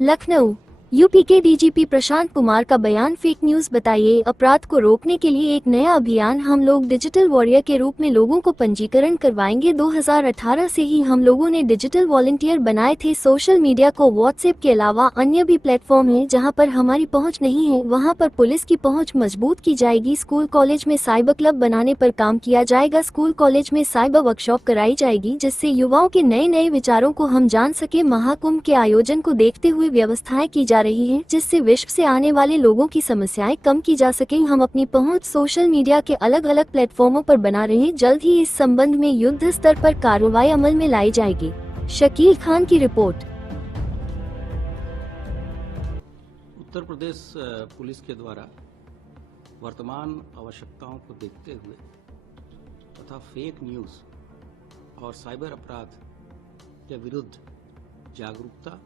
Lucknow UP के DGP Prashant Kumar का बयान फेक न्यूज बताइए। अपराध को रोकने के लिए एक नया अभियान। हम लोग डिजिटल वॉरियर के रूप में लोगों को पंजीकरण करवाएंगे। 2018 से ही हम लोगों ने डिजिटल वॉलंटियर बनाए थे। सोशल मीडिया को व्हाट्सएप के अलावा अन्य भी प्लेटफॉर्म हैं जहां पर हमारी पहुंच नहीं है, वहां पर पुलिस की पहुंच मजबूत की जाएगी। स्कूल कॉलेज में साइबर क्लब बनाने पर काम किया जाएगा। स्कूल कॉलेज में साइबर वर्कशॉप कराई जाएगी जिससे युवाओं के नए नए विचारों को हम जान सके। महाकुंभ के आयोजन को देखते हुए व्यवस्थाएं की जा रही है जिससे विश्व से आने वाले लोगों की समस्याएं कम की जा सके। हम अपनी पहुंच सोशल मीडिया के अलग अलग प्लेटफॉर्मों पर बना रहे हैं। जल्द ही इस संबंध में युद्ध स्तर पर कार्रवाई अमल में लाई जाएगी। शकील खान की रिपोर्ट। उत्तर प्रदेश पुलिस के द्वारा वर्तमान आवश्यकताओं को देखते हुए तथा फेक न्यूज और साइबर अपराध के विरुद्ध जागरूकता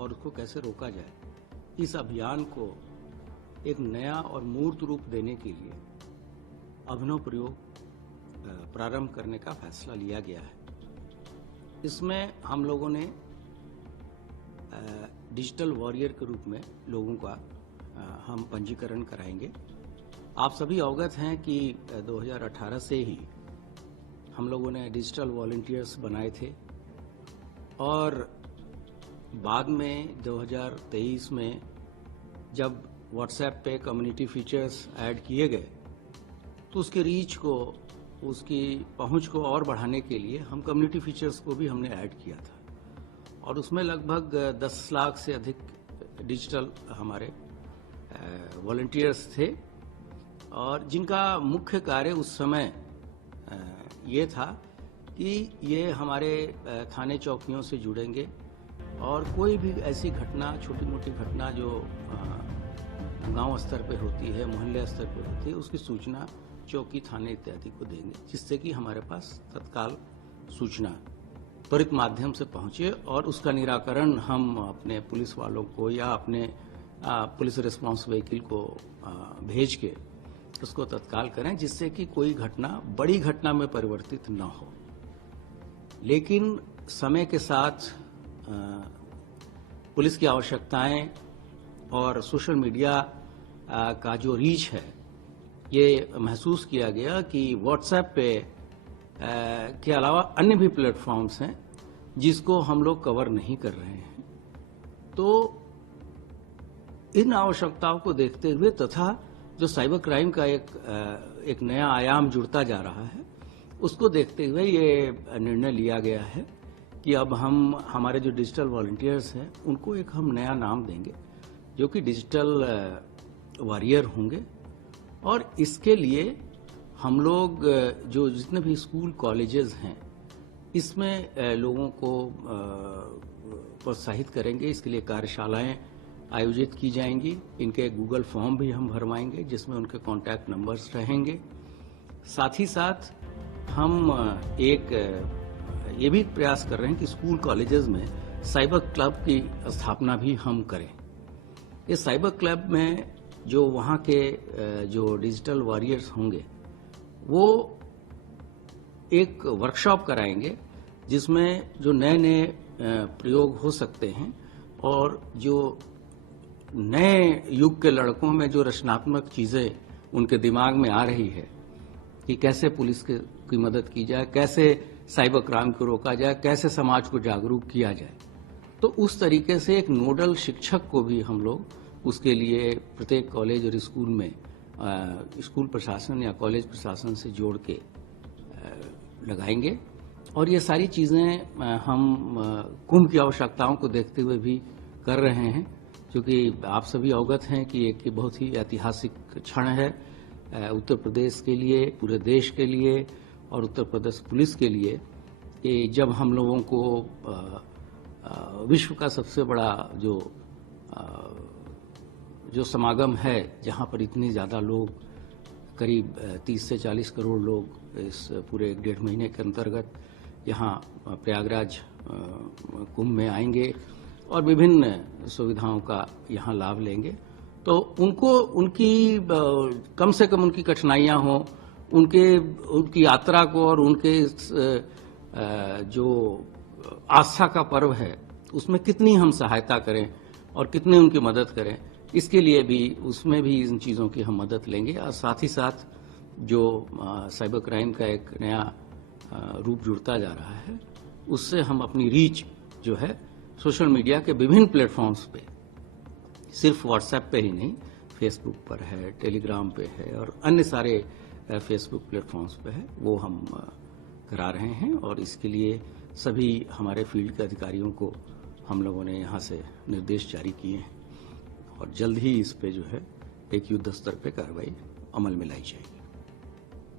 और उसको कैसे रोका जाए, इस अभियान को एक नया और मूर्त रूप देने के लिए अभिनव प्रयोग प्रारंभ करने का फैसला लिया गया है। इसमें हम लोगों ने डिजिटल वॉरियर के रूप में लोगों का हम पंजीकरण कराएंगे। आप सभी अवगत हैं कि 2018 से ही हम लोगों ने डिजिटल वॉलंटियर्स बनाए थे और बाद में 2023 में जब व्हाट्सएप पे कम्युनिटी फीचर्स ऐड किए गए तो उसके रीच को, उसकी पहुंच को और बढ़ाने के लिए हम कम्युनिटी फीचर्स को भी हमने ऐड किया था और उसमें लगभग 10 लाख से अधिक डिजिटल हमारे वॉलंटियर्स थे और जिनका मुख्य कार्य उस समय ये था कि ये हमारे थाने चौकियों से जुड़ेंगे और कोई भी ऐसी घटना, छोटी मोटी घटना जो गांव स्तर पे होती है, मोहल्ले स्तर पे होती है, उसकी सूचना चौकी, थाने इत्यादि को देंगे जिससे कि हमारे पास तत्काल सूचना त्वरित माध्यम से पहुंचे और उसका निराकरण हम अपने पुलिस वालों को या अपने पुलिस रिस्पांस व्हीकल को भेज के उसको तत्काल करें, जिससे कि कोई घटना बड़ी घटना में परिवर्तित न हो। लेकिन समय के साथ पुलिस की आवश्यकताएं और सोशल मीडिया का जो रीच है, ये महसूस किया गया कि व्हाट्सएप पे के अलावा अन्य भी प्लेटफॉर्म्स हैं जिसको हम लोग कवर नहीं कर रहे हैं। तो इन आवश्यकताओं को देखते हुए तथा जो साइबर क्राइम का एक नया आयाम जुड़ता जा रहा है, उसको देखते हुए ये निर्णय लिया गया है कि अब हम हमारे जो डिजिटल वॉलंटियर्स हैं उनको एक हम नया नाम देंगे जो कि डिजिटल वॉरियर होंगे। और इसके लिए हम लोग जो जितने भी स्कूल कॉलेजेस हैं इसमें लोगों को प्रोत्साहित करेंगे। इसके लिए कार्यशालाएं आयोजित की जाएंगी। इनके गूगल फॉर्म भी हम भरवाएंगे जिसमें उनके कॉन्टैक्ट नंबर्स रहेंगे। साथ ही साथ हम एक ये भी प्रयास कर रहे हैं कि स्कूल कॉलेजेस में साइबर क्लब की स्थापना भी हम करें। इस साइबर क्लब में जो वहाँ के जो डिजिटल वॉरियर्स होंगे वो एक वर्कशॉप कराएंगे जिसमें जो नए नए प्रयोग हो सकते हैं और जो नए युग के लड़कों में जो रचनात्मक चीजें उनके दिमाग में आ रही है कि कैसे पुलिस की मदद की जाए, कैसे साइबर क्राइम को रोका जाए, कैसे समाज को जागरूक किया जाए। तो उस तरीके से एक नोडल शिक्षक को भी हम लोग उसके लिए प्रत्येक कॉलेज और स्कूल में स्कूल प्रशासन या कॉलेज प्रशासन से जोड़ के लगाएंगे। और ये सारी चीजें हम कुंभ की आवश्यकताओं को देखते हुए भी कर रहे हैं, क्योंकि आप सभी अवगत हैं कि एक बहुत ही ऐतिहासिक क्षण है उत्तर प्रदेश के लिए, पूरे देश के लिए और उत्तर प्रदेश पुलिस के लिए कि जब हम लोगों को विश्व का सबसे बड़ा जो समागम है, जहां पर इतने ज्यादा लोग, करीब 30 से 40 करोड़ लोग इस पूरे 1.5 महीने के अंतर्गत यहाँ प्रयागराज कुंभ में आएंगे और विभिन्न सुविधाओं का यहाँ लाभ लेंगे, तो उनको उनकी कम से कम उनकी कठिनाइयां हो, उनकी यात्रा को और उनके जो आस्था का पर्व है उसमें कितनी हम सहायता करें और कितने उनकी मदद करें, इसके लिए भी उसमें भी इन चीज़ों की हम मदद लेंगे। और साथ ही साथ जो साइबर क्राइम का एक नया रूप जुड़ता जा रहा है, उससे हम अपनी रीच जो है सोशल मीडिया के विभिन्न प्लेटफॉर्म्स पे, सिर्फ व्हाट्सएप पे ही नहीं, फेसबुक पर है, टेलीग्राम पे है और अन्य सारे फेसबुक प्लेटफॉर्म्स पे है, वो हम करा रहे हैं। और इसके लिए सभी हमारे फील्ड के अधिकारियों को हम लोगों ने यहाँ से निर्देश जारी किए हैं और जल्द ही इस पे जो है एक युद्ध स्तर पे कार्रवाई अमल में लाई जाएगी।